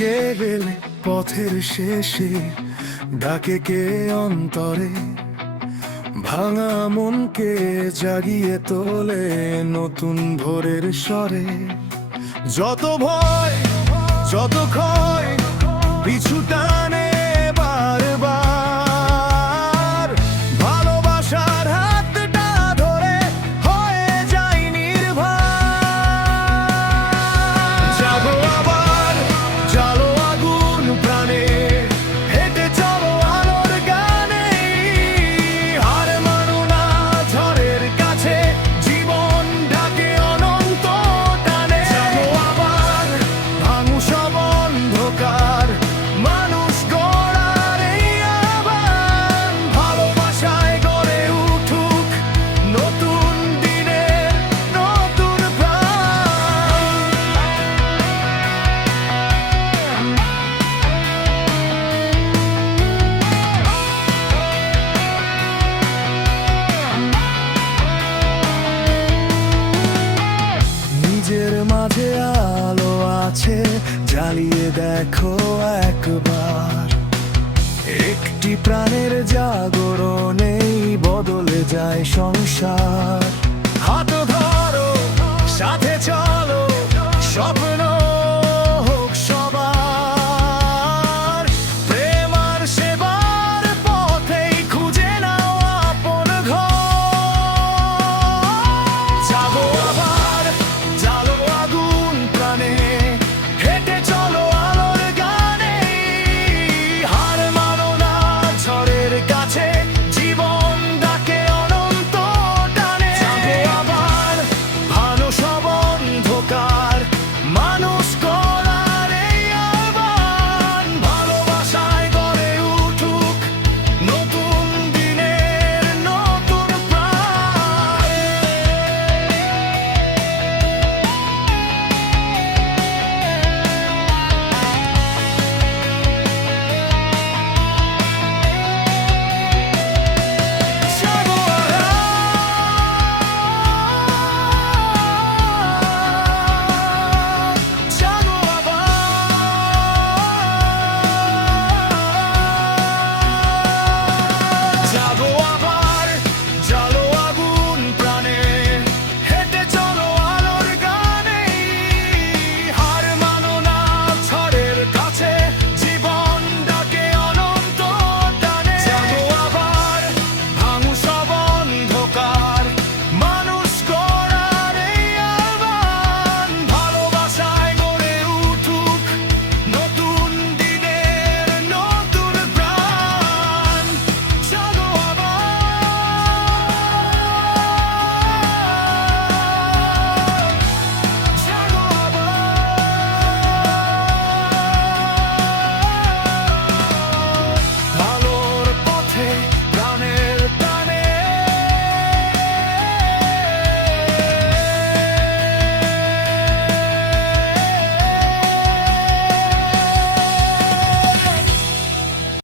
গেলে পথের শেষে ডাকে কে অন্তরে, ভাঙা মনকে জাগিয়ে তোলে নতুন ভোরের স্বরে। যত ভয় যত ক্ষয় পিছু টানে বারবার, ভালোবাসার হাতটা ধরে হয়ে যায় নির্ভর। জাগো আবার, জালো আগুন প্রাণে, হেঁটে চলো আলোর গানে, হার মানো না ঝড়ের কাছে, জীবন ডাকে অনন্ত টানে। জাগো আবার, ভাঙু সব অন্ধকার, মানুষ গড়ার এই আহ্বান, ভালোবাসায় গড়ে উঠুক নতুন দিনের নতুন প্রাণ। নিজের মাঝে আলো আছে, জ্বালিয়ে দেখো একবার, একটি প্রাণের জাগরণেই বদলে যায় সংসার। হাত ধরো, সাথে চলো,